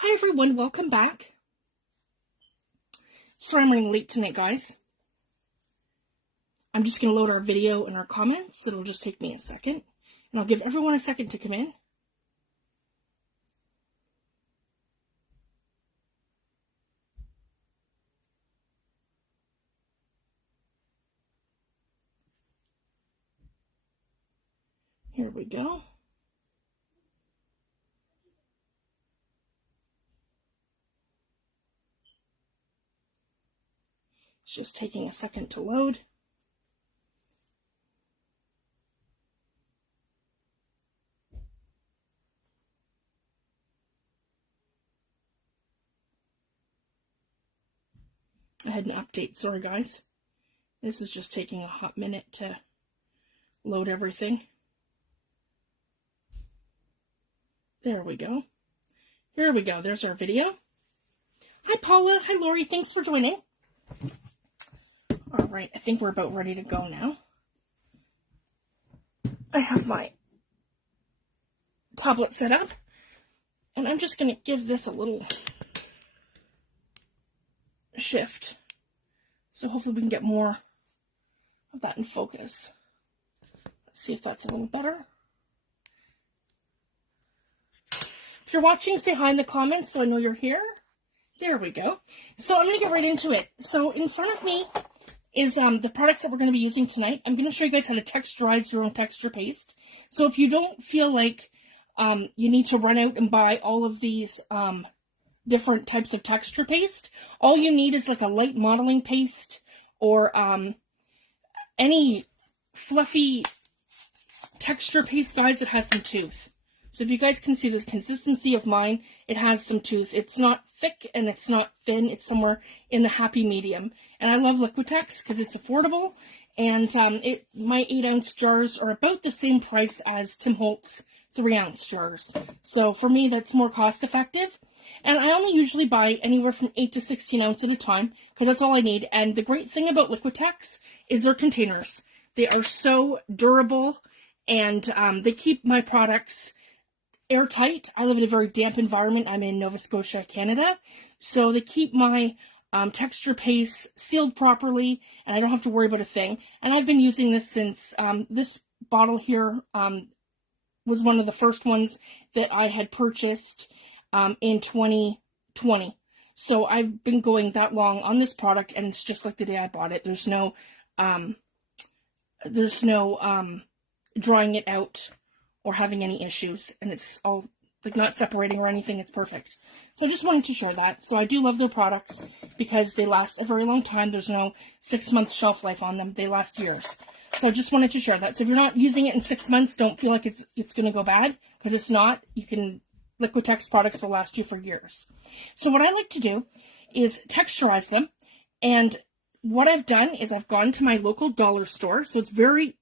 Hi everyone, welcome back. Sorry I'm running late tonight, guys. I'm just going to load our video and our comments. It'll just take me a second. And I'll give everyone a second to come in. Here we go. It's just taking a second to load. I had an update, sorry guys. This is just taking a hot minute to load everything. There we go. Here we go, there's our video. Hi Paula, hi Lori, thanks for joining. All right, I think we're about ready to go now. I have my tablet set up, and I'm just going to give this a little shift. So hopefully we can get more of that in focus. Let's see if that's a little better. If you're watching, say hi in the comments so I know you're here. There we go. So I'm going to get right into it. So in front of me is the products that we're going to be using tonight. I'm going to show you guys how to texturize your own texture paste. So if you don't feel like you need to run out and buy all of these different types of texture paste, all you need is like a light modeling paste or any fluffy texture paste, guys, that has some tooth. So if you guys can see the consistency of mine, it has some tooth. It's not thick and it's not thin. It's somewhere in the happy medium. And I love liquitex because it's affordable. And my 8-ounce jars are about the same price as Tim Holtz 3-ounce jars. So for me, that's more cost effective. And I only usually buy anywhere from 8 to 16 ounce at a time because that's all I need. And the great thing about liquitex is their containers. They are so durable and they keep my products airtight. I live in a very damp environment. I'm in Nova Scotia, Canada. So they keep my texture paste sealed properly and I don't have to worry about a thing. And I've been using this since this bottle here was one of the first ones that I had purchased in 2020. So I've been going that long on this product and it's just like the day I bought it. There's no drying it out or having any issues, and it's all like not separating or anything. It's perfect. So I just wanted to share that. So I do love their products because they last a very long time. There's no 6-month shelf life on them. They last years. So I just wanted to share that. So if you're not using it in 6 months, don't feel like it's going to go bad, because it's not. Liquitex products will last you for years. So what I like to do is texturize them, and what I've done is I've gone to my local dollar store. So it's very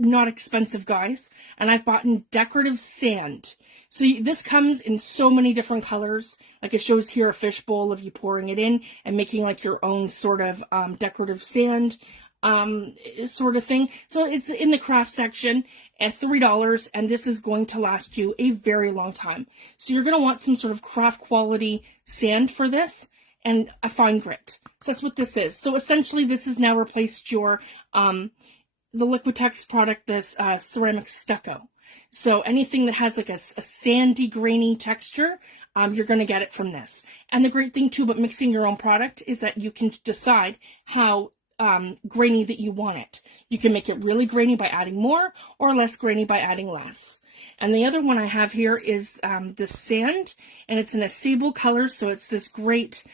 not expensive, guys, and I've bought decorative sand. So this comes in so many different colors. Like it shows here a fishbowl of you pouring it in and making like your own sort of decorative sand sort of thing. So it's in the craft section at $3, and this is going to last you a very long time. So you're going to want some sort of craft quality sand for this and a fine grit. So that's what this is. So essentially this has now replaced your the Liquitex product, this ceramic stucco. So anything that has like a sandy, grainy texture, you're going to get it from this. And the great thing too about mixing your own product is that you can decide how grainy that you want it. You can make it really grainy by adding more, or less grainy by adding less. And the other one I have here is this sand, and it's in a sable color, so it's this great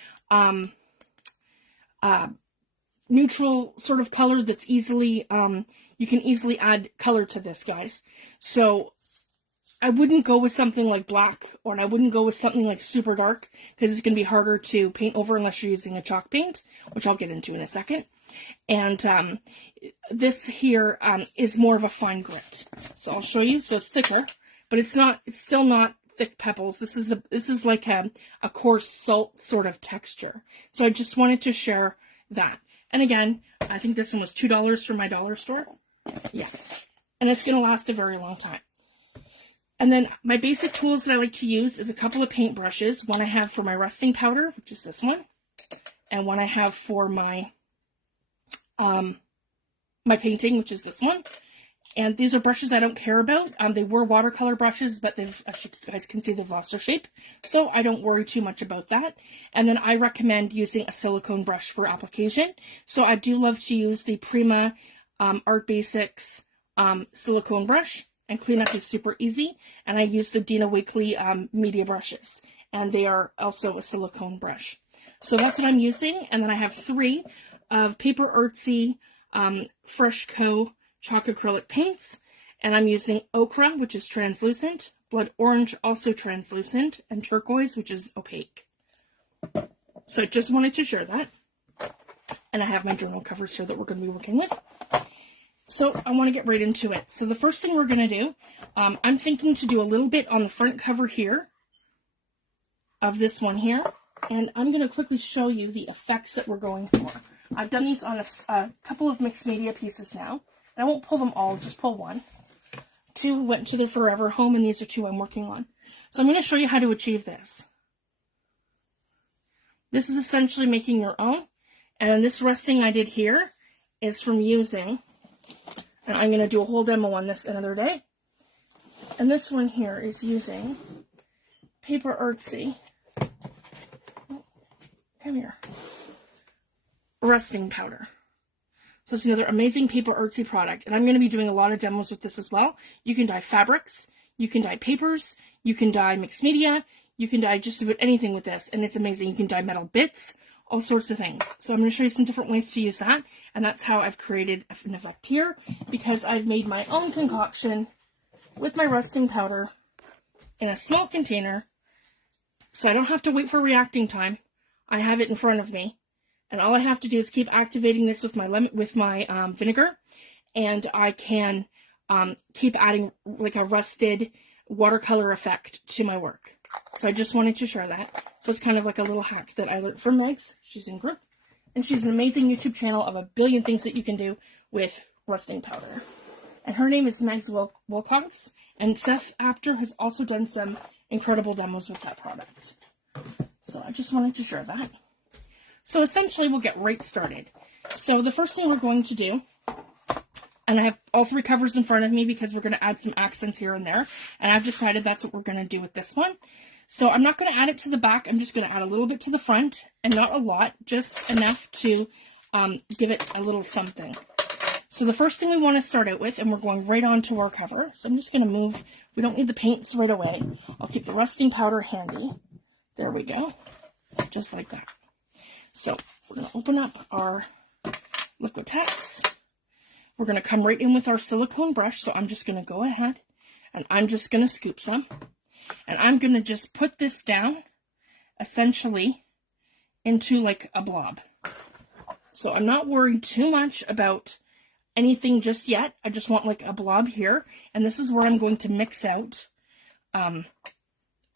neutral sort of color that's easily, you can easily add color to this, guys. So I wouldn't go with something like black, or I wouldn't go with something like super dark, because it's going to be harder to paint over unless you're using a chalk paint, which I'll get into in a second. And this here is more of a fine grit. So I'll show you. So it's thicker, but it's still not thick pebbles. This is like a coarse salt sort of texture. So I just wanted to share that. And again, I think this one was $2 from my dollar store. Yeah. And it's going to last a very long time. And then my basic tools that I like to use is a couple of paint brushes. One I have for my resting powder, which is this one, and one I have for my my painting, which is this one. And these are brushes I don't care about. They were watercolor brushes, but they've, as you guys can see, they've lost their shape. So I don't worry too much about that. And then I recommend using a silicone brush for application. So I do love to use the Prima Art Basics silicone brush, and cleanup is super easy. And I use the Dina Weekly media brushes, and they are also a silicone brush. So that's what I'm using. And then I have 3 of Paper Artsy Fresh Co. chalk acrylic paints, and I'm using ochre, which is translucent, blood orange, also translucent, and turquoise, which is opaque. So I just wanted to share that. And I have my journal covers here that we're going to be working with. So I want to get right into it. So the first thing we're going to do, I'm thinking to do a little bit on the front cover here of this one here, and I'm going to quickly show you the effects that we're going for. I've done these on a couple of mixed media pieces now. I won't pull them all, just pull one. 2 went to the forever home, and these are 2 I'm working on. So I'm going to show you how to achieve this. This is essentially making your own, and this resting I did here is from using, and I'm going to do a whole demo on this another day, and this one here is using Paper Artsy, come here, resting powder. So it's another amazing Paper Artsy product, and I'm going to be doing a lot of demos with this as well. You can dye fabrics, you can dye papers, you can dye mixed media, you can dye just about anything with this, and it's amazing. You can dye metal bits, all sorts of things. So I'm going to show you some different ways to use that, and that's how I've created an effect here, because I've made my own concoction with my resting powder in a small container, so I don't have to wait for reacting time. I have it in front of me. And all I have to do is keep activating this with my vinegar, and I can keep adding like a rusted watercolor effect to my work. So I just wanted to share that. So it's kind of like a little hack that I learned from Megs. She's in group, and she's an amazing YouTube channel of a billion things that you can do with rusting powder. And her name is Megs Wilcox, and Seth Apter has also done some incredible demos with that product. So I just wanted to share that. So essentially, we'll get right started. So the first thing we're going to do, and I have all 3 covers in front of me because we're going to add some accents here and there, and I've decided that's what we're going to do with this one. So I'm not going to add it to the back, I'm just going to add a little bit to the front, and not a lot, just enough to give it a little something. So the first thing we want to start out with, and we're going right on to our cover, so I'm just going to move, we don't need the paints right away. I'll keep the resting powder handy. There we go, just like that. So we're going to open up our liquitex. We're going to come right in with our silicone brush. So I'm just going to go ahead and I'm just going to scoop some. And I'm going to just put this down essentially into like a blob. So I'm not worried too much about anything just yet. I just want like a blob here. And this is where I'm going to mix out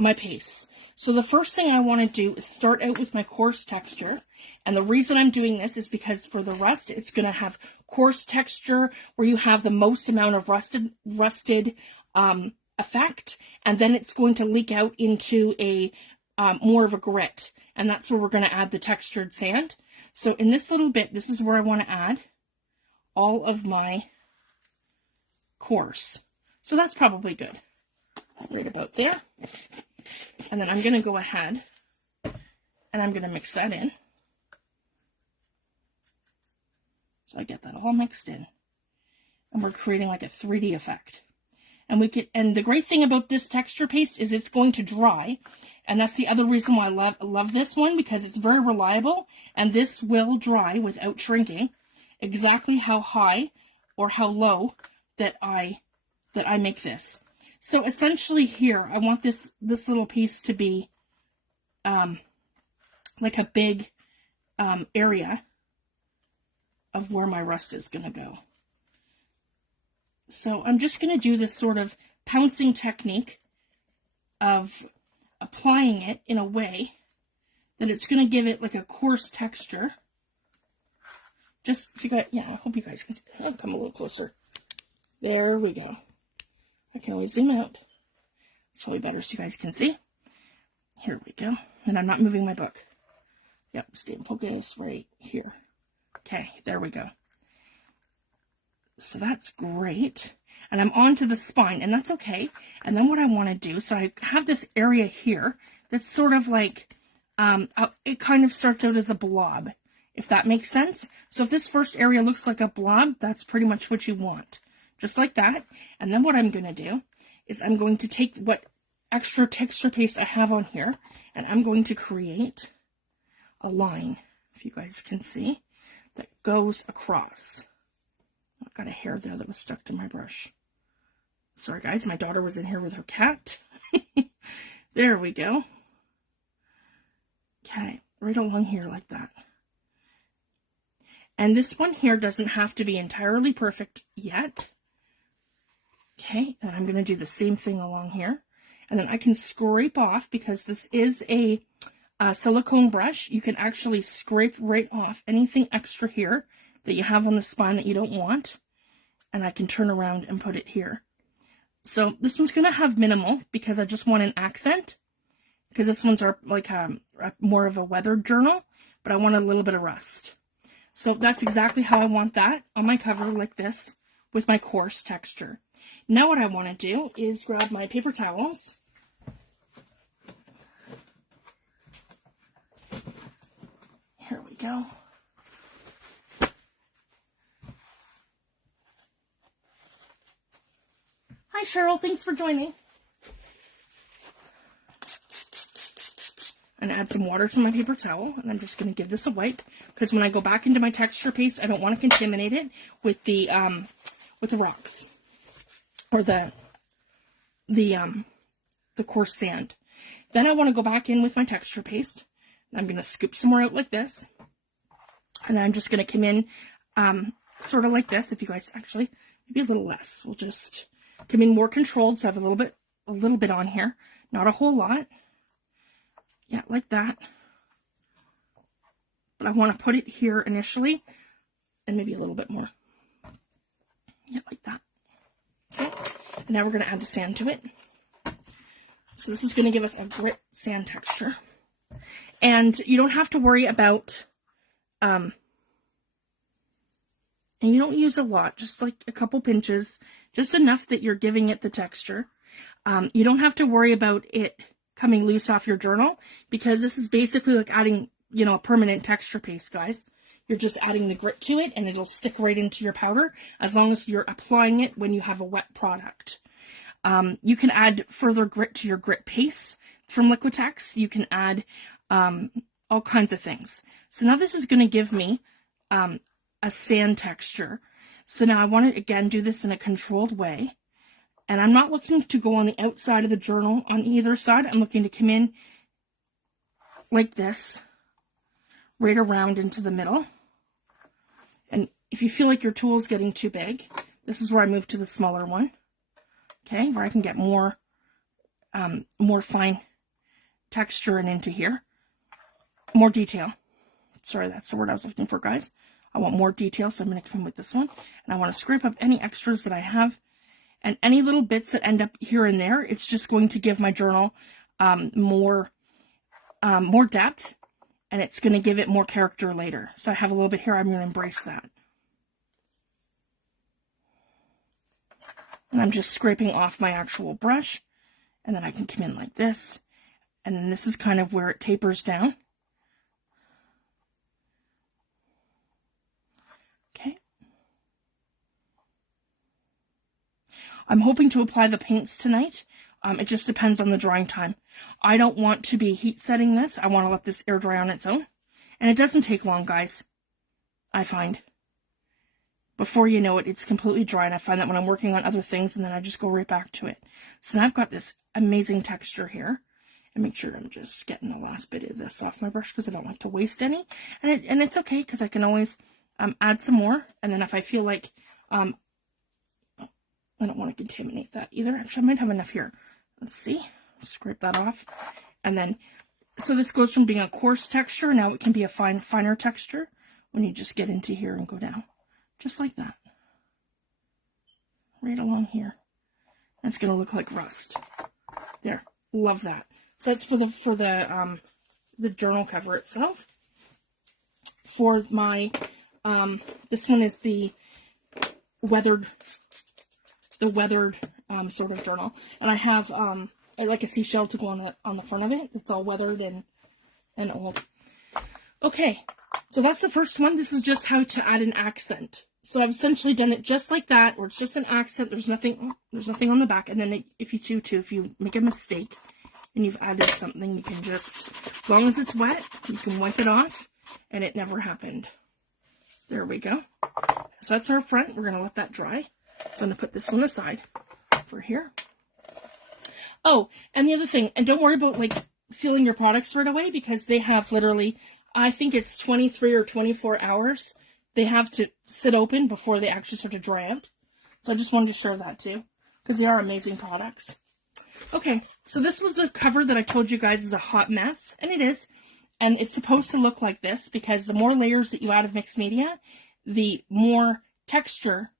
my paste. So the first thing I want to do is start out with my coarse texture. And the reason I'm doing this is because for the rest, it's going to have coarse texture where you have the most amount of rusted effect. And then it's going to leak out into a more of a grit. And that's where we're going to add the textured sand. So in this little bit, this is where I want to add all of my coarse. So that's probably good. Right about there. And then I'm going to go ahead and I'm going to mix that in. So I get that all mixed in. And we're creating like a 3D effect. And the great thing about this texture paste is it's going to dry. And that's the other reason why I love this one, because it's very reliable and this will dry without shrinking exactly how high or how low that I make this. So essentially here, I want this little piece to be like a big area of where my rust is going to go. So I'm just going to do this sort of pouncing technique of applying it in a way that it's going to give it like a coarse texture. Just, if you got, yeah, I hope you guys can see. I'll come a little closer. There we go. I can always zoom out. It's probably better so you guys can see. Here we go. And I'm not moving my book. Yep, stay in focus right here. Okay, there we go. So that's great. And I'm onto the spine, and that's okay. And then what I want to do, so I have this area here that's sort of like, it kind of starts out as a blob, if that makes sense. So if this first area looks like a blob, that's pretty much what you want. Just like that. And then what I'm going to do is I'm going to take what extra texture paste I have on here, and I'm going to create a line, if you guys can see, that goes across. I've got a hair there that was stuck to my brush. Sorry guys, my daughter was in here with her cat. There we go. Okay, right along here like that. And this one here doesn't have to be entirely perfect yet. Okay, and I'm going to do the same thing along here. And then I can scrape off, because this is a silicone brush. You can actually scrape right off anything extra here that you have on the spine that you don't want. And I can turn around and put it here. So this one's going to have minimal, because I just want an accent. Because this one's like more of a weathered journal, but I want a little bit of rust. So that's exactly how I want that on my cover, like this, with my coarse texture. Now what I want to do is grab my paper towels. Here we go. Hi Cheryl, thanks for joining. And add some water to my paper towel, and I'm just going to give this a wipe, because when I go back into my texture paste, I don't want to contaminate it with the rocks or the coarse sand. Then I want to go back in with my texture paste. I'm going to scoop some more out like this, and then I'm just going to come in sort of like this. If you guys actually, maybe a little less, we'll just come in more controlled, so I have a little bit on here, not a whole lot. Yeah, like that. But I want to put it here initially, and maybe a little bit more. Yeah, like that. Okay. And now we're going to add the sand to it. So this is going to give us a grit sand texture. And you don't have to worry about, and you don't use a lot, just like a couple pinches, just enough that you're giving it the texture. You don't have to worry about it coming loose off your journal, because this is basically like adding, you know, a permanent texture paste, guys. You're just adding the grit to it, and it'll stick right into your powder as long as you're applying it when you have a wet product. You can add further grit to your grit paste from Liquitex. You can add all kinds of things. So now this is going to give me a sand texture. So now I want to, again, do this in a controlled way. And I'm not looking to go on the outside of the journal on either side. I'm looking to come in like this, right around into the middle. And if you feel like your tool is getting too big, this is where I move to the smaller one. Okay, where I can get more fine texture and into here. More detail. Sorry, that's the word I was looking for, guys. I want more detail, so I'm going to come in with this one. And I want to scrape up any extras that I have. And any little bits that end up here and there, it's just going to give my journal more depth, and it's going to give it more character later. So I have a little bit here. I'm going to embrace that. And I'm just scraping off my actual brush, and then I can come in like this. And then this is kind of where it tapers down. Okay. I'm hoping to apply the paints tonight. It just depends on the drying time. I don't want to be heat setting this. I want to let this air dry on its own. And it doesn't take long, guys. I find. Before you know it, it's completely dry. And I find that when I'm working on other things, and then I just go right back to it. So now I've got this amazing texture here. And make sure I'm just getting the last bit of this off my brush, because I don't like to waste any. And it's okay, because I can always add some more. And then if I feel like I don't want to contaminate that either. Actually, I might have enough here. Let's see. Scrape that off. And then, so this goes from being a coarse texture, now it can be a finer texture when you just get into here and go down. Just like that. Right along here. And it's going to look like rust. There, love that. So that's for the journal cover itself. For my, this one is the weathered sort of journal, and I have like a seashell to go on the front of it. It's all weathered and old. Okay, so that's the first one. This is just how to add an accent. So I've essentially done it just like that, where it's just an accent. There's nothing on the back. And then if you make a mistake and you've added something, you can just, as long as it's wet, you can wipe it off, and it never happened. There we go. So that's our front. We're gonna let that dry. So I'm gonna put this one aside for here. Oh, and the other thing, and don't worry about like sealing your products right away, because they have literally, I think it's 23 or 24 hours they have to sit open before they actually start to dry out. So I just wanted to share that too, because they are amazing products. Okay, so this was a cover that I told you guys is a hot mess, and it is. And it's supposed to look like this, because the more layers that you add of mixed media, the more texture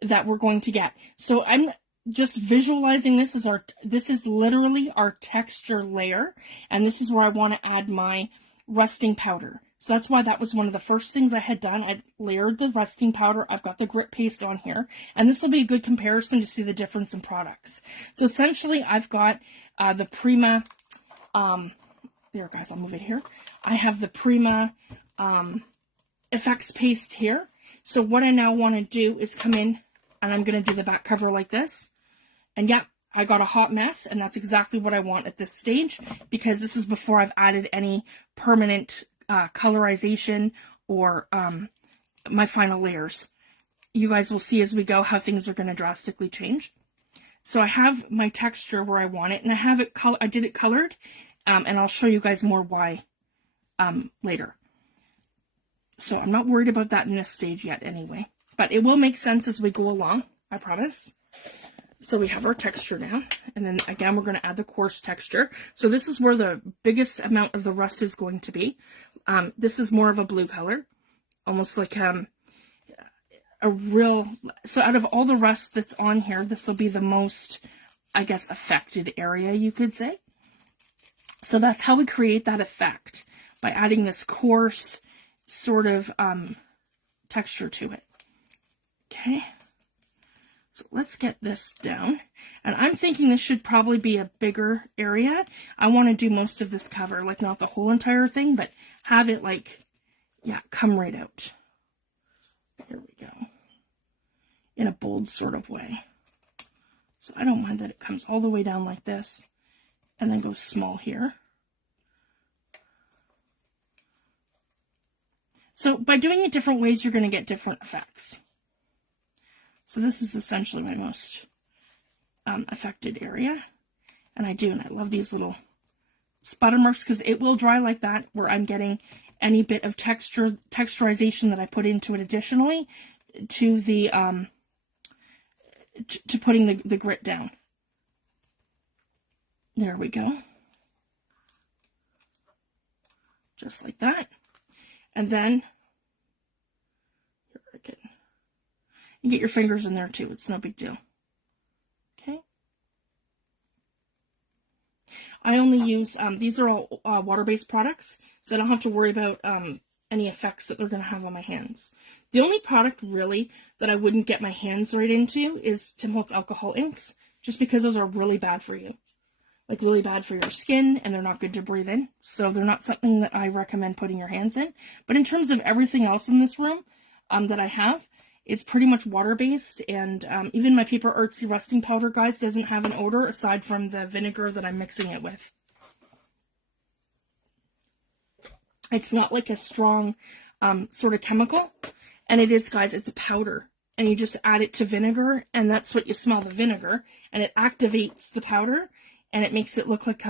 that we're going to get. So I'm just visualizing this as this is literally our texture layer, and this is where I want to add my rusting powder. So that's why that was one of the first things I had done. I layered the rusting powder. I've got the grit paste on here, and this will be a good comparison to see the difference in products. So essentially I've got the Prima, there guys, I'll move it here. I have the Prima effects paste here. So what I now want to do is come in, and I'm going to do the back cover like this. And yeah, I got a hot mess, and that's exactly what I want at this stage, because this is before I've added any permanent colorization or my final layers. You guys will see as we go how things are going to drastically change. So I have my texture where I want it, and I did it colored, and I'll show you guys more why later. So I'm not worried about that in this stage yet anyway, but it will make sense as we go along, I promise. So we have our texture now, and then again we're going to add the coarse texture. So this is where the biggest amount of the rust is going to be. This is more of a blue color, almost like a real, so out of all the rust that's on here, this will be the most, I guess, affected area, you could say. So that's how we create that effect, by adding this coarse sort of texture to it. Okay. So let's get this down, and I'm thinking this should probably be a bigger area. I want to do most of this cover, like not the whole entire thing, but have it like, yeah, come right out. Here we go. In a bold sort of way. So I don't mind that it comes all the way down like this, and then goes small here. So by doing it different ways, you're going to get different effects. So this is essentially my most affected area. And I love these little sputter marks, because it will dry like that, where I'm getting any bit of texturization that I put into it additionally to the to putting the grit down. There we go. Just like that. And then you get your fingers in there too. It's no big deal. Okay. I only use, these are all water-based products, so I don't have to worry about any effects that they're going to have on my hands. The only product really that I wouldn't get my hands right into is Tim Holtz alcohol inks, just because those are really bad for you. Like really bad for your skin, and they're not good to breathe in. So they're not something that I recommend putting your hands in. But in terms of everything else in this room that I have, it's pretty much water-based, and even my Paper Artsy rusting powder, guys, doesn't have an odor aside from the vinegar that I'm mixing it with. It's not like a strong sort of chemical, and it is, guys, it's a powder, and you just add it to vinegar, and that's what you smell, the vinegar, and it activates the powder, and it makes it look like,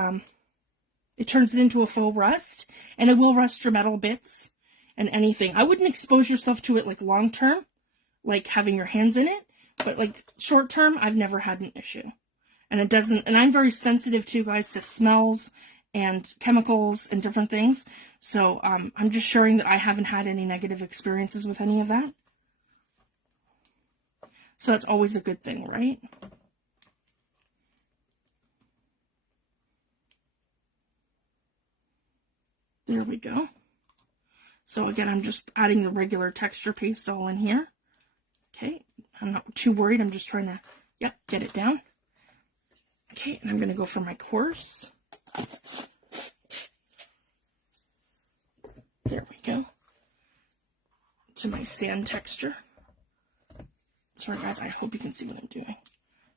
it turns it into a faux rust, and it will rust your metal bits and anything. I wouldn't expose yourself to it like long-term, like having your hands in it, but like short term, I've never had an issue. And it doesn't, and I'm very sensitive too, guys, to smells and chemicals and different things. So I'm just sharing that I haven't had any negative experiences with any of that. So that's always a good thing, right? There we go. So again, I'm just adding the regular texture paste all in here. Okay, I'm not too worried. I'm just trying to, yep, get it down. Okay, and I'm going to go for my coarse. There we go. To my sand texture. Sorry guys, I hope you can see what I'm doing.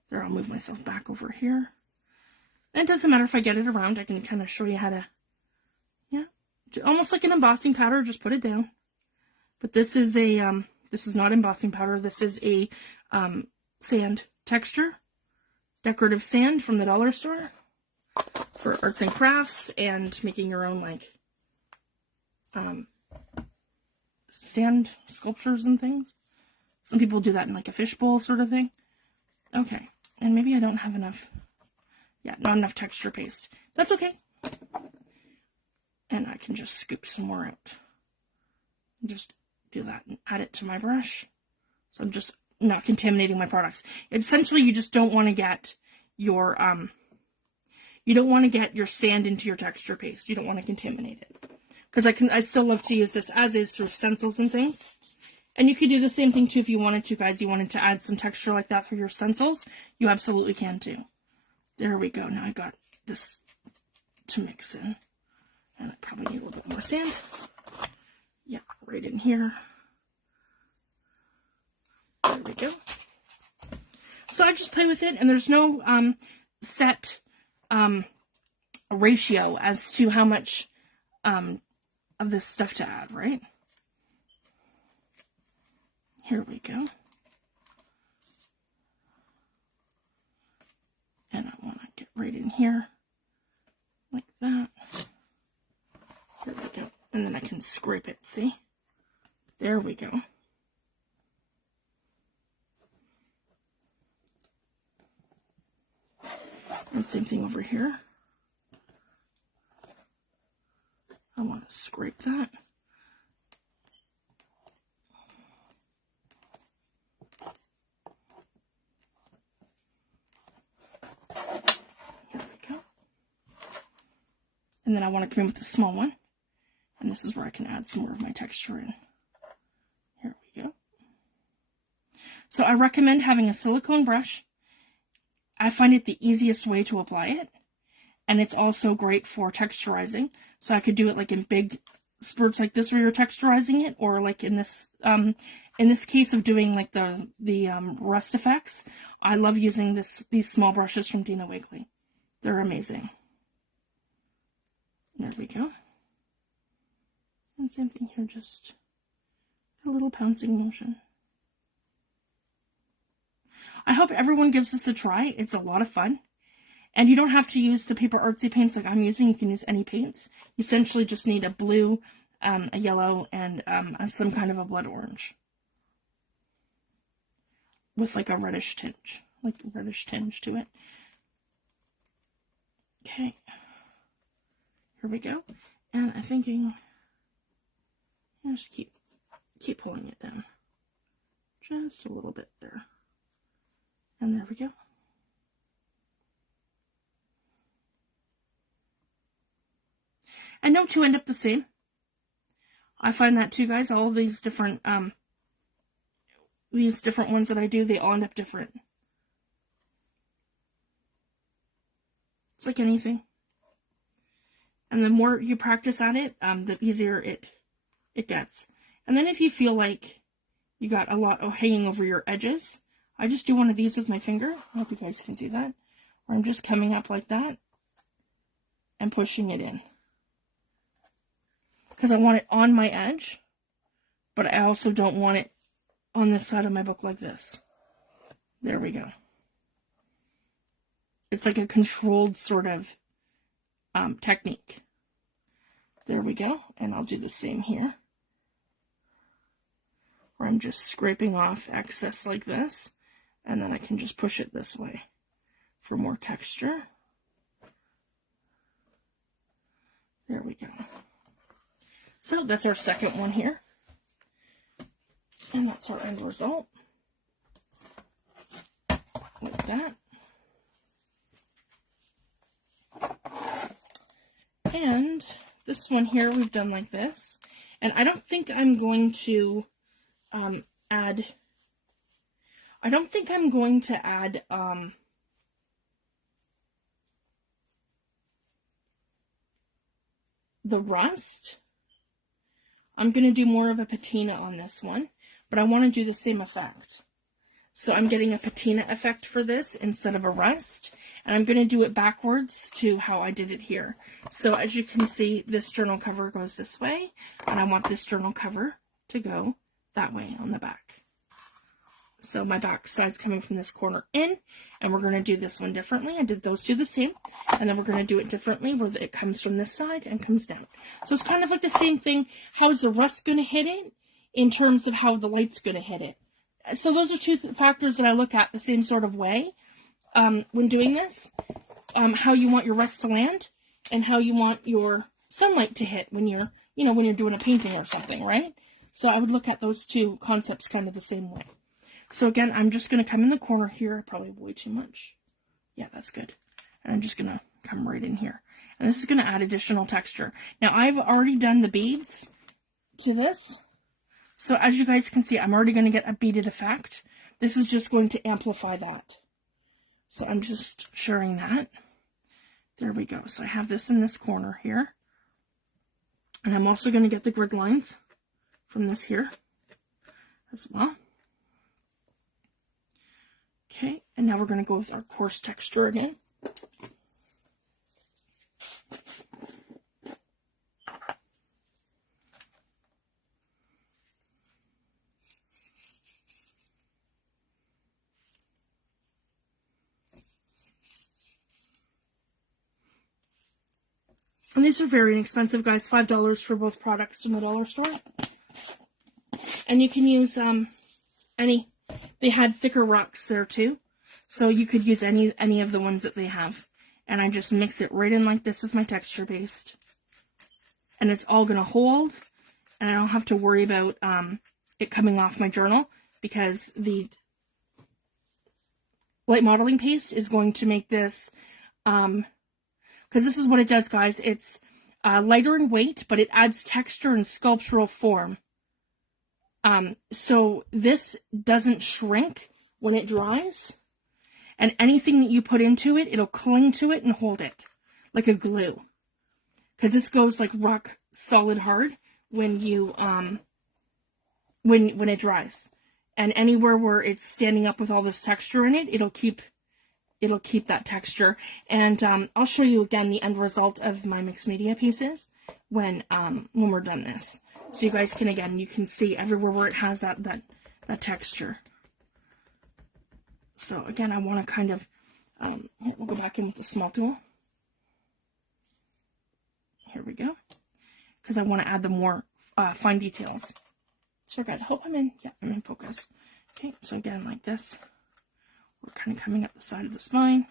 There, I'll move myself back over here. And it doesn't matter if I get it around, I can kind of show you how to, yeah, almost like an embossing powder, just put it down. But this is a, this is not embossing powder, this is a sand texture, decorative sand from the dollar store for arts and crafts and making your own, like, sand sculptures and things. Some people do that in like a fishbowl sort of thing. Okay, and maybe I don't have enough, yeah, not enough texture paste. That's okay. And I can just scoop some more out. Just do that and add it to my brush. So I'm just not contaminating my products. Essentially, you just don't want to get your, you don't want to get your sand into your texture paste. You don't want to contaminate it. Because I still love to use this as is through stencils and things. And you could do the same thing too if you wanted to, guys. You wanted to add some texture like that for your stencils, you absolutely can too. There we go. Now I got this to mix in. And I probably need a little bit more sand. Yeah, right in here. There we go. So I just play with it, and there's no set ratio as to how much of this stuff to add, right? Here we go. And I want to get right in here, like that. Here we go. And then I can scrape it, see? There we go. And same thing over here. I want to scrape that. There we go. And then I want to come in with the small one. And this is where I can add some more of my texture in. Here we go. So I recommend having a silicone brush. I find it the easiest way to apply it. And it's also great for texturizing. So I could do it like in big spurts like this where you're texturizing it, or like in this case of doing like the rust effects. I love using these small brushes from Dina Wiggly. They're amazing. There we go. And same thing here, just a little pouncing motion. I hope everyone gives this a try. It's a lot of fun. And you don't have to use the paper artsy paints like I'm using. You can use any paints. You essentially just need a blue, a yellow, and some kind of a blood orange. With like a reddish tinge. Like a reddish tinge to it. Okay. Here we go. And I'm thinking, just keep pulling it down. Just a little bit there. And there we go. And no two end up the same. I find that too, guys. All these different ones that I do, they all end up different. It's like anything. And the more you practice at it, the easier it gets. And then if you feel like you got a lot hanging over your edges, I just do one of these with my finger. I hope you guys can see that. Where I'm just coming up like that and pushing it in. Because I want it on my edge, but I also don't want it on this side of my book like this. There we go. It's like a controlled sort of technique. There we go. And I'll do the same here. Where I'm just scraping off excess like this. And then I can just push it this way for more texture. There we go. So that's our second one here. And that's our end result. Like that. And this one here we've done like this. And I don't think I'm going to add the rust. I'm going to do more of a patina on this one, but I want to do the same effect. So I'm getting a patina effect for this instead of a rust, and I'm going to do it backwards to how I did it here. So as you can see, this journal cover goes this way, and I want this journal cover to go that way on the back. So my back side's coming from this corner in, and we're going to do this one differently. I did those two the same, and then we're going to do it differently where it comes from this side and comes down. So it's kind of like the same thing. How is the rust going to hit it in terms of how the light's going to hit it? So those are two factors that I look at the same sort of way when doing this. How you want your rust to land and how you want your sunlight to hit when you're, when you're doing a painting or something, right? So I would look at those two concepts kind of the same way. So again, I'm just going to come in the corner here. Probably way too much. Yeah, that's good. And I'm just going to come right in here. And this is going to add additional texture. Now, I've already done the beads to this. So as you guys can see, I'm already going to get a beaded effect. This is just going to amplify that. So I'm just showing that. There we go. So I have this in this corner here. And I'm also going to get the grid lines from this here as well. Okay, and now we're going to go with our coarse texture again. And these are very inexpensive, guys. $5 for both products from the dollar store. And you can use any. They had thicker rocks there too, so you could use any of the ones that they have. And I just mix it right in like this with my texture paste, and it's all gonna hold, and I don't have to worry about it coming off my journal because the light modeling paste is going to make this. Because this is what it does, guys. It's lighter in weight, but it adds texture and sculptural form. So this doesn't shrink when it dries, and anything that you put into it, it'll cling to it and hold it like a glue. Because this goes like rock solid hard when you when it dries, and anywhere where it's standing up with all this texture in it, it'll keep that texture. And I'll show you again the end result of my mixed media pieces when we're done this. So you guys can, again, you can see everywhere where it has that texture. So again, I want to kind of, we'll go back in with the small tool. Here we go. Because I want to add the more fine details. So guys, I hope I'm in focus. Okay, so again, like this. We're kind of coming up the side of the spine.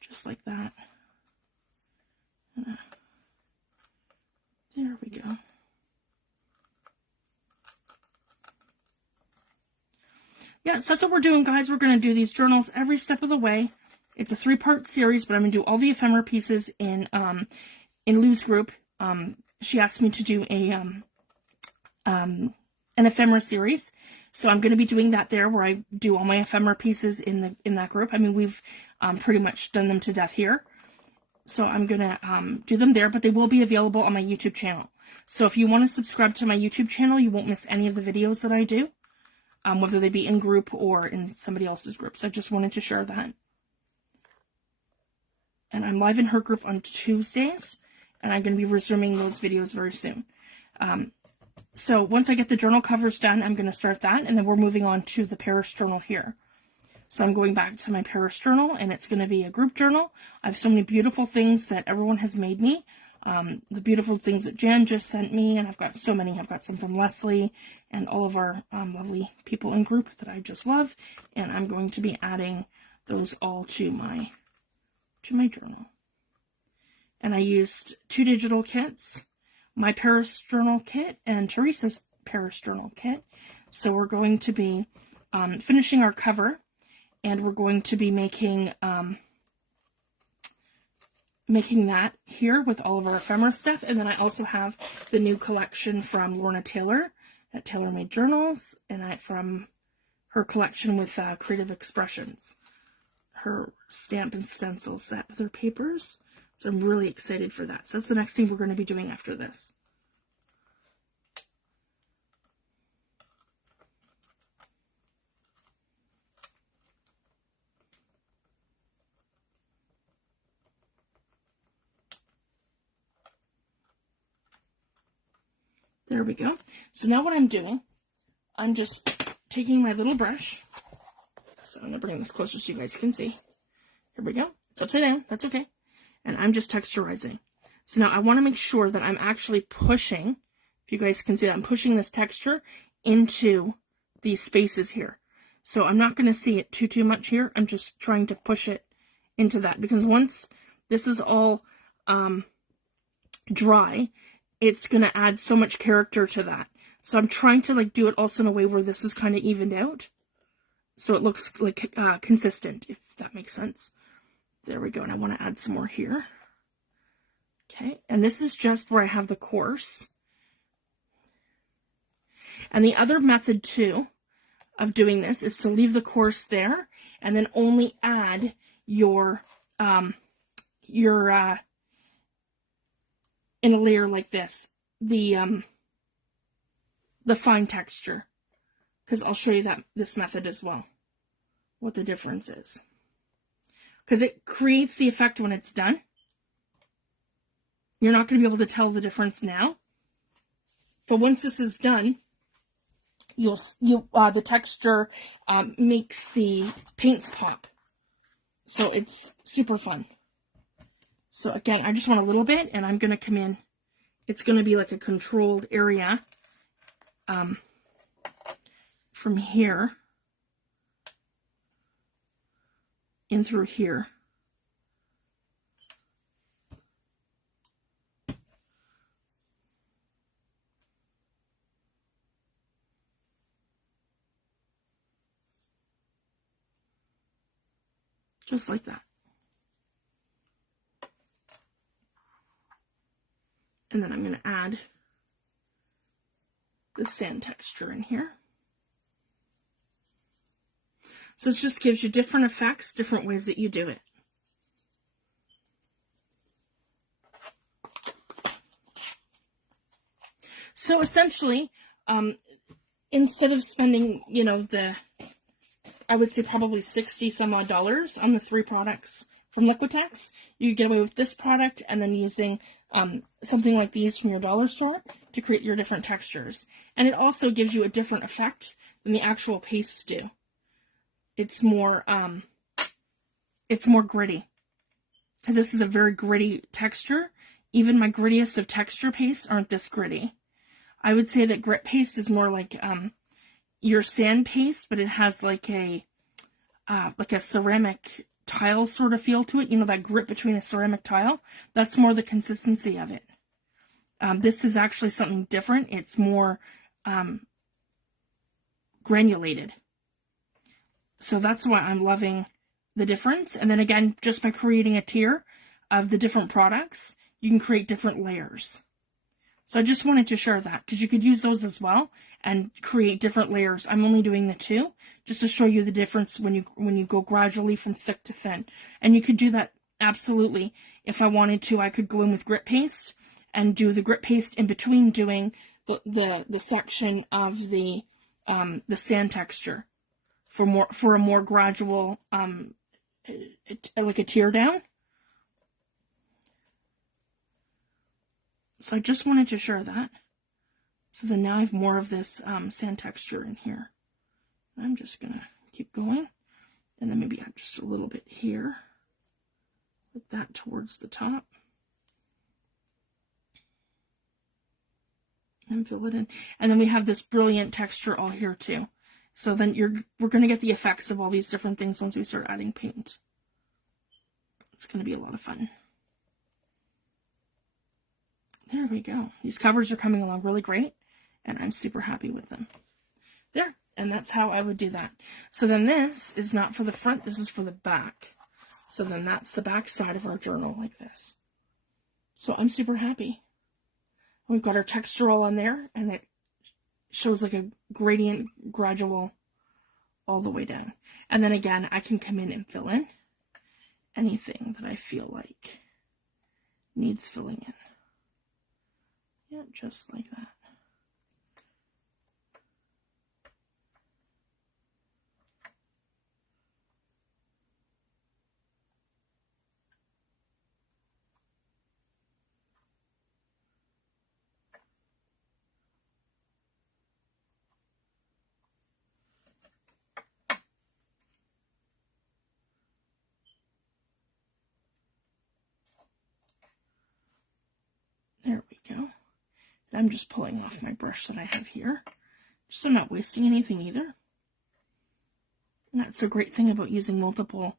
Just like that. There we go. Yeah, so that's what we're doing, guys. We're going to do these journals every step of the way. It's a 3-part series, but I'm going to do all the ephemera pieces in Lou's group. She asked me to do an ephemera series, so I'm going to be doing that there, where I do all my ephemera pieces in that group. I mean, we've pretty much done them to death here, so I'm going to do them there, but they will be available on my YouTube channel. So if you want to subscribe to my YouTube channel, you won't miss any of the videos that I do. Whether they be in group or in somebody else's group. So I just wanted to share that. And I'm live in her group on Tuesdays, and I'm going to be resuming those videos very soon. So once I get the journal covers done, I'm going to start that, and then we're moving on to the Paris journal here. So I'm going back to my Paris journal, and it's going to be a group journal. I have so many beautiful things that everyone has made me. The beautiful things that Jan just sent me, and I've got so many. I've got some from Leslie and all of our lovely people in group that I just love, and I'm going to be adding those all to my journal. And I used 2 digital kits, my Paris journal kit and Teresa's Paris journal kit. So we're going to be finishing our cover, and we're going to be making making that here with all of our ephemera stuff. And then I also have the new collection from Lorna Taylor at Taylor Made Journals, and from her collection with Creative Expressions, her stamp and stencil set with her papers. So I'm really excited for that. So that's the next thing we're going to be doing after this. There we go. So now what I'm doing, I'm just taking my little brush. So I'm going to bring this closer so you guys can see. Here we go. It's upside down. That's okay. And I'm just texturizing. So now I want to make sure that I'm actually pushing, if you guys can see that, I'm pushing this texture into these spaces here. So I'm not going to see it too much here. I'm just trying to push it into that, because once this is all dry, it's going to add so much character to that. So I'm trying to like do it also in a way where this is kind of evened out, so it looks like consistent, if that makes sense. There we go. And I want to add some more here. Okay, and this is just where I have the coarse. And the other method too of doing this is to leave the coarse there and then only add your in a layer like this, the fine texture, because I'll show you that this method as well, what the difference is, because it creates the effect when it's done. You're not going to be able to tell the difference now, but once this is done, the texture makes the paints pop, so it's super fun. So again, I just want a little bit, and I'm going to come in. It's going to be like a controlled area from here in through here. Just like that. And then I'm going to add the sand texture in here. So this just gives you different effects, different ways that you do it. So essentially, instead of spending, I would say probably $60 some odd on the 3 products from Liquitex, you get away with this product and then using something like these from your dollar store to create your different textures. And it also gives you a different effect than the actual pastes do. It's more gritty, because this is a very gritty texture. Even my grittiest of texture pastes aren't this gritty. I would say that grit paste is more like your sand paste, but it has like a ceramic tile sort of feel to it. You know, that grit between a ceramic tile? That's more the consistency of it. This is actually something different. It's more granulated. So that's why I'm loving the difference. And then again, just by creating a tier of the different products, you can create different layers. So I just wanted to share that, because you could use those as well and create different layers. I'm only doing the 2 just to show you the difference when you go gradually from thick to thin. And you could do that absolutely. If I wanted to, I could go in with grit paste and do the grit paste in between doing the section of the sand texture for a more gradual like a tear down. So I just wanted to share that. So then now I have more of this sand texture in here. I'm just going to keep going. And then maybe add just a little bit here. Like that towards the top. And fill it in. And then we have this brilliant texture all here too. So then we're going to get the effects of all these different things once we start adding paint. It's going to be a lot of fun. There we go. These covers are coming along really great, and I'm super happy with them. There, and that's how I would do that. So then this is not for the front, this is for the back. So then that's the back side of our journal like this. So I'm super happy. We've got our texture all on there, and it shows like a gradient gradual all the way down. And then again, I can come in and fill in anything that I feel like needs filling in. Yeah, just like that. There we go. I'm just pulling off my brush that I have here, just so I'm not wasting anything either. And that's a great thing about using multiple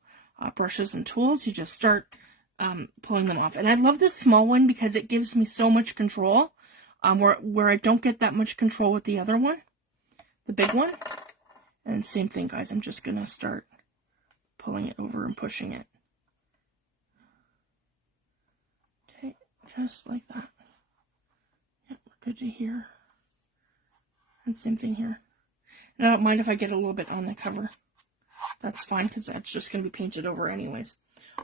brushes and tools. You just start pulling them off. And I love this small one because it gives me so much control, where I don't get that much control with the other one, the big one. And same thing, guys. I'm just going to start pulling it over and pushing it. Okay, just like that. Yeah, we're good to here. And same thing here. And I don't mind if I get a little bit on the cover. That's fine, because that's just going to be painted over anyways.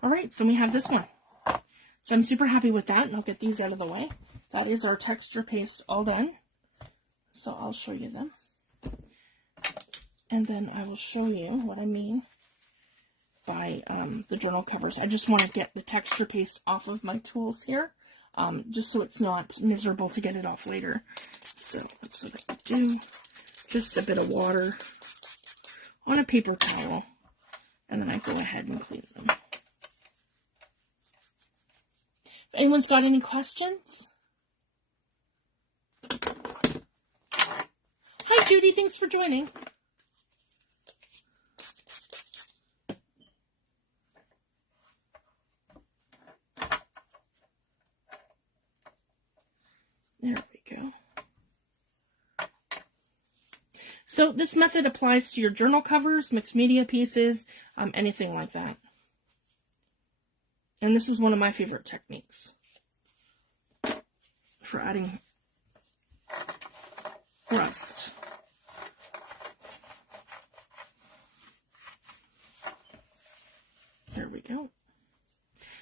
Alright, so we have this one. So I'm super happy with that, and I'll get these out of the way. That is our texture paste all done. So I'll show you them. And then I will show you what I mean by the journal covers. I just want to get the texture paste off of my tools here, just so it's not miserable to get it off later. So that's what I do. Just a bit of water on a paper towel, and then I go ahead and clean them. If anyone's got any questions? Hi Judy, thanks for joining. There we go. So this method applies to your journal covers, mixed media pieces, anything like that. And this is one of my favorite techniques for adding rust. There we go.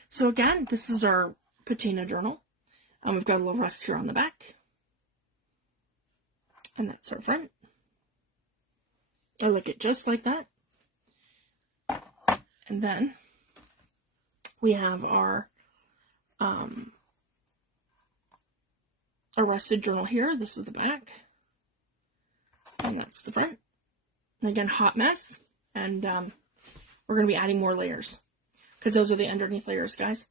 So again, this is our patina journal. We've got a little rust here on the back. And that's our front. I like it just like that. And then we have our rusted journal here. This is the back. And that's the front. And again, hot mess. And we're going to be adding more layers, because those are the underneath layers, guys.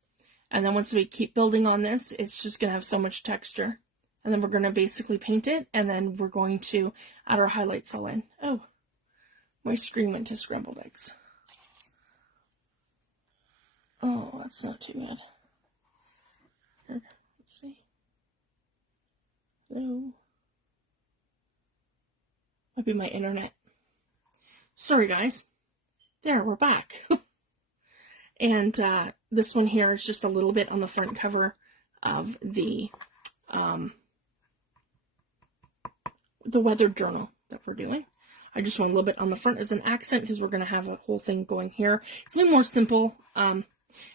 And then once we keep building on this, it's just going to have so much texture. And then we're going to basically paint it, and then we're going to add our highlights all in. Oh, my screen went to scrambled eggs. Oh, that's not too bad. Here, let's see. Hello. Might be my internet. Sorry, guys. There, we're back. And this one here is just a little bit on the front cover of the weathered journal that we're doing. I just want a little bit on the front as an accent, because we're going to have a whole thing going here. It's a bit more simple. And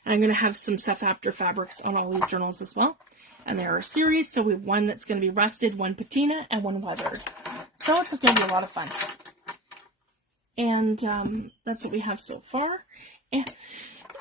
I'm going to have some self-after fabrics on all these journals as well. And there are a series, so we have one that's going to be rusted, one patina, and one weathered. So it's going to be a lot of fun. And that's what we have so far.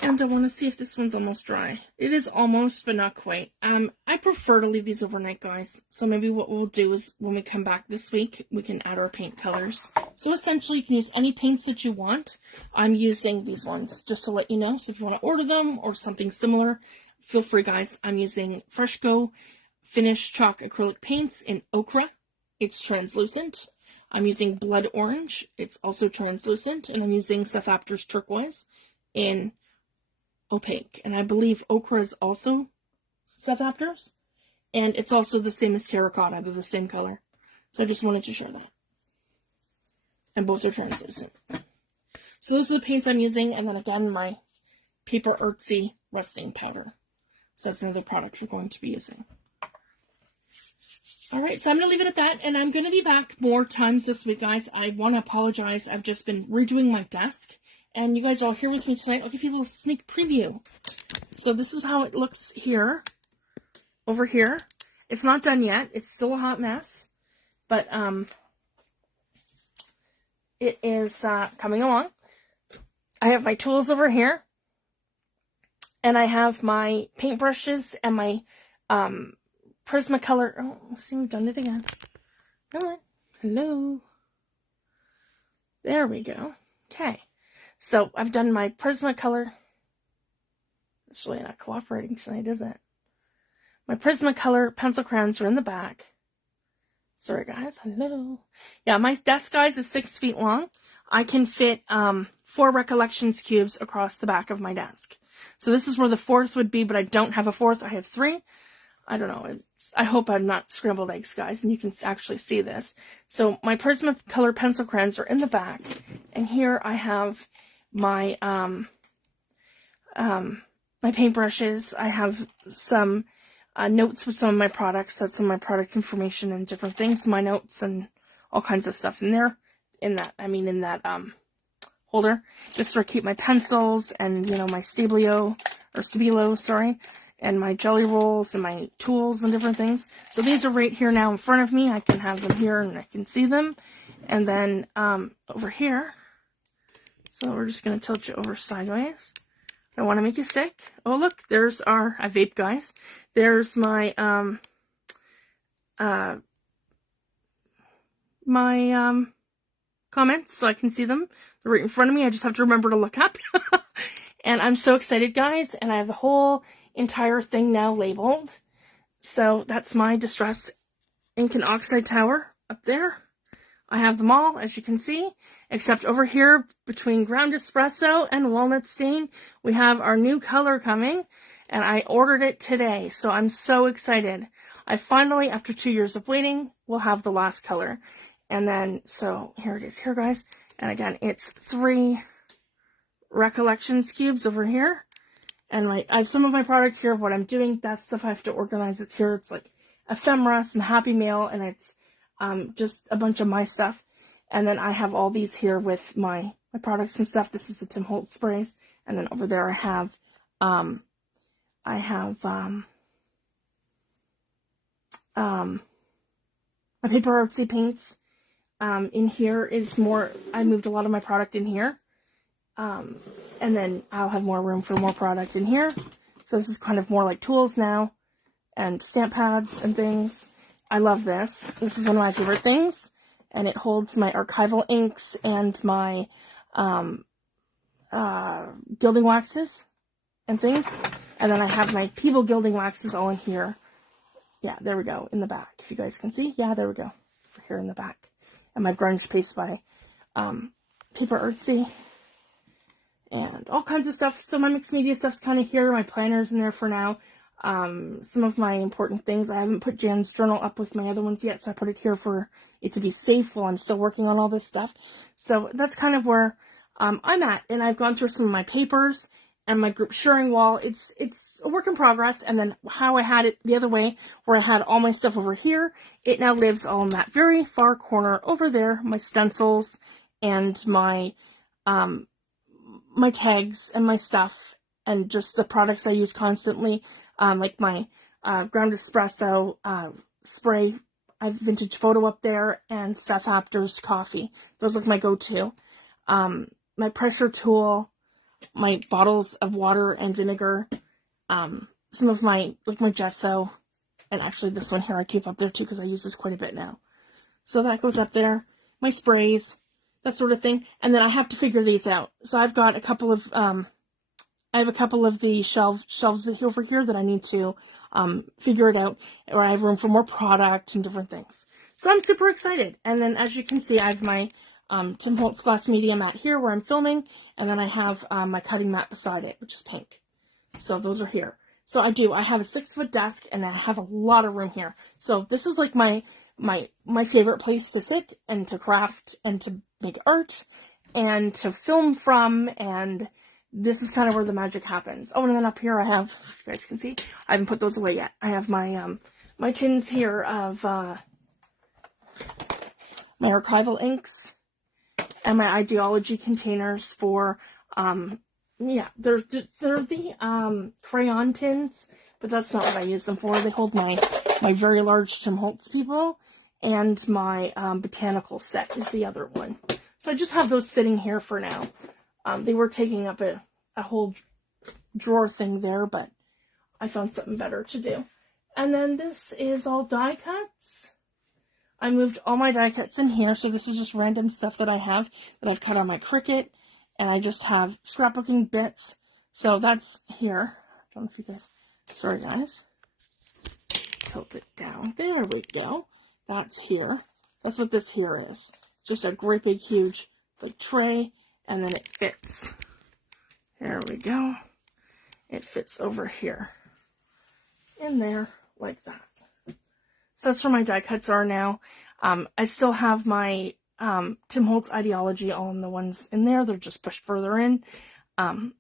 And I want to see if this one's almost dry. It is almost, but not quite. I prefer to leave these overnight, guys. So maybe what we'll do is when we come back this week, we can add our paint colors. So essentially, you can use any paints that you want. I'm using these ones just to let you know. So if you want to order them or something similar, feel free, guys. I'm using Freshco Finish Chalk Acrylic Paints in Ochre. It's translucent. I'm using Blood Orange. It's also translucent. And I'm using Self-After's Turquoise in Opaque. And I believe Ochre is also Self-After's. And it's also the same as Terracotta. They're the same color. So I just wanted to share that. And both are translucent. So those are the paints I'm using. And then again, my Paper Artsy rusting powder. So that's another product we're going to be using. All right, so I'm going to leave it at that, and I'm going to be back more times this week, guys. I want to apologize. I've just been redoing my desk, and you guys are all here with me tonight. I'll give you a little sneak preview. So this is how it looks here, over here. It's not done yet. It's still a hot mess, but it is coming along. I have my tools over here, and I have my paintbrushes and my Prismacolor. Oh, let's see, we've done it again. Come on. Hello. There we go. Okay. So I've done my Prismacolor. It's really not cooperating tonight, is it? My Prismacolor pencil crayons are in the back. Sorry, guys. Hello. Yeah, my desk, guys, is 6 feet long. I can fit 4 Recollections cubes across the back of my desk. So this is where the 4th would be, but I don't have a 4th. I have 3. I don't know. I hope I'm not scrambled eggs, guys, and you can actually see this. So my Prismacolor pencil crayons are in the back, and here I have my my paintbrushes. I have some notes with some of my products. That's some of my product information and different things. My notes and all kinds of stuff in there. In that holder. This is where I keep my pencils and, you know, my Stabilo, sorry. And my jelly rolls and my tools and different things. So these are right here now in front of me. I can have them here and I can see them. And then over here, so we're just going to tilt you over sideways. I don't want to make you sick. Oh, look, there's our, I vape, guys. There's my, comments so I can see them. They're right in front of me. I just have to remember to look up. And I'm so excited, guys. And I have the whole entire thing now labeled. So that's my Distress ink and oxide tower up there. I have them all, as you can see, except over here between ground espresso and walnut stain, we have our new color coming, and I ordered it today. So I'm so excited. I finally, after 2 years of waiting, will have the last color. And then, so here it is here, guys. And again, it's 3 Recollections cubes over here. And I have some of my products here of what I'm doing. That stuff I have to organize. It's here. It's like ephemera, some Happy Mail, and it's just a bunch of my stuff. And then I have all these here with my products and stuff. This is the Tim Holtz sprays. And then over there I have my paper artsy paints. In here is more, I moved a lot of my product in here. And then I'll have more room for more product in here. So this is kind of more like tools now. And stamp pads and things. I love this. This is one of my favorite things. And it holds my archival inks and my gilding waxes and things. And then I have my Peeble gilding waxes all in here. Yeah, there we go, in the back. If you guys can see. Yeah, there we go. Here in the back. And my grunge paste by Paper Artsy. And all kinds of stuff. So my mixed media stuff's kind of here. My planner's in there for now. Some of my important things. I haven't put Jan's journal up with my other ones yet, so I put it here for it to be safe while I'm still working on all this stuff. So that's kind of where I'm at. And I've gone through some of my papers and my group sharing wall. It's a work in progress. And then how I had it the other way, where I had all my stuff over here, it now lives all in that very far corner over there. My stencils and my my tags and my stuff and just the products I use constantly, like my ground espresso spray. I have Vintage Photo up there and Seth Apter's coffee. Those look my go-to. My pressure tool, my bottles of water and vinegar, some of my, like my gesso, and actually this one here I keep up there too because I use this quite a bit now. So that goes up there. My sprays, that sort of thing. And then I have to figure these out. So I've got a couple of, I have a couple of the shelves over here that I need to figure it out, where I have room for more product and different things. So I'm super excited. And then as you can see, I have my Tim Holtz glass media mat here where I'm filming, and then I have my cutting mat beside it, which is pink. So those are here. So I have a 6-foot desk, and I have a lot of room here. So this is like my favorite place to sit and to craft and to make art and to film from and this is kind of where the magic happens. Oh, and then up here I have, if you guys can see, I haven't put those away yet. I have my my tins here of my archival inks and my ideology containers for yeah, they're the crayon tins, but that's not what I use them for. They hold my very large Tim Holtz people, and my botanical set is the other one. So I just have those sitting here for now. They were taking up a whole drawer thing there, but I found something better to do. And then this is all die cuts. I moved all my die cuts in here, so this is just random stuff that I have that I've cut on my Cricut, and I just have scrapbooking bits. So that's here. I don't know if you guys, sorry guys. Tilt it down. There we go. That's here. That's what this here is. Just a great big huge like tray, and then it fits. There we go. It fits over here. In there like that. So that's where my die cuts are now. I still have my Tim Holtz ideology, all in the ones in there. They're just pushed further in.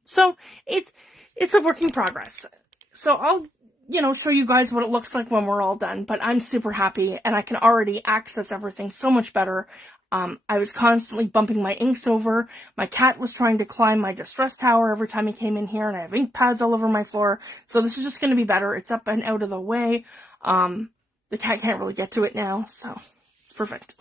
So it's a work in progress. So I'll, show you guys what it looks like when we're all done. But I'm super happy, and I can already access everything so much better. I was constantly bumping my inks over. My cat was trying to climb my distress tower every time he came in here, and I have ink pads all over my floor. So this is just going to be better. It's up and out of the way. The cat can't really get to it now, so it's perfect.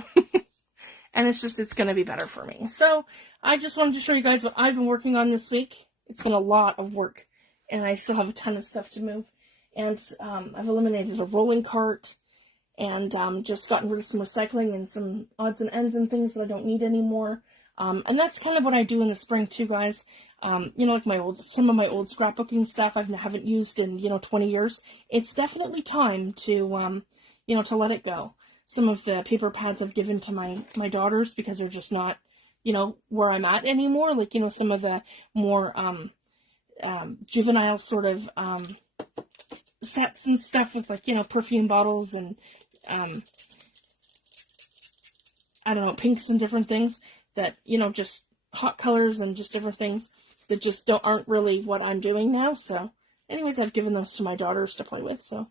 And it's going to be better for me. So I just wanted to show you guys what I've been working on this week. It's been a lot of work, and I still have a ton of stuff to move. And I've eliminated a rolling cart, and just gotten rid of some recycling and some odds and ends and things that I don't need anymore. And that's kind of what I do in the spring too, guys. Like some of my old scrapbooking stuff I haven't used in, 20 years. It's definitely time to, to let it go. Some of the paper pads I've given to my daughters because they're just not, where I'm at anymore. Like, some of the more juvenile sort of sets and stuff with, like, perfume bottles and I don't know, pinks and different things that, just hot colors and just different things that just aren't really what I'm doing now. So anyways, I've given those to my daughters to play with, so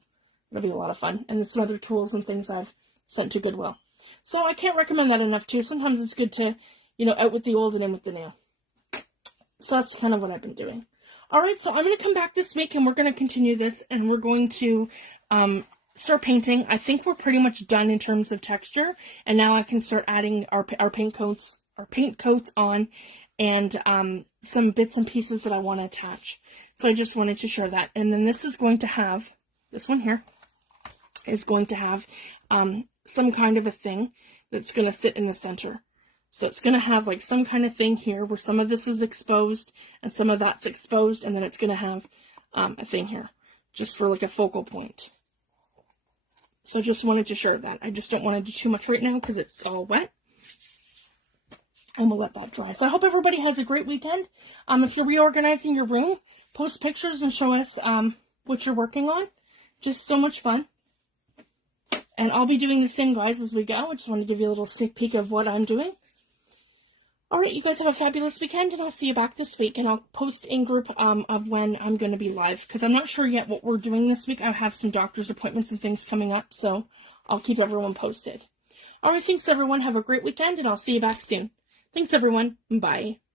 it'll be a lot of fun. And some other tools and things I've sent to Goodwill. So I can't recommend that enough too. Sometimes it's good to, out with the old and in with the new. So that's kind of what I've been doing. All right, so I'm going to come back this week and we're going to continue this, and we're going to start painting. I think we're pretty much done in terms of texture, and now I can start adding our paint coats on, and some bits and pieces that I want to attach. So I just wanted to share that. And then this is going to have, this one here is going to have some kind of a thing that's going to sit in the center. So it's going to have like some kind of thing here where some of this is exposed and some of that's exposed, and then it's going to have a thing here just for like a focal point. So I just wanted to share that. I just don't want to do too much right now because it's all wet. And we'll let that dry. So I hope everybody has a great weekend. If you're reorganizing your room, post pictures and show us what you're working on. Just so much fun. And I'll be doing the same, guys, as we go. I just want to give you a little sneak peek of what I'm doing. All right, you guys have a fabulous weekend, and I'll see you back this week. And I'll post in group of when I'm going to be live, because I'm not sure yet what we're doing this week. I have some doctor's appointments and things coming up, so I'll keep everyone posted. All right, thanks, everyone. Have a great weekend, and I'll see you back soon. Thanks, everyone. Bye.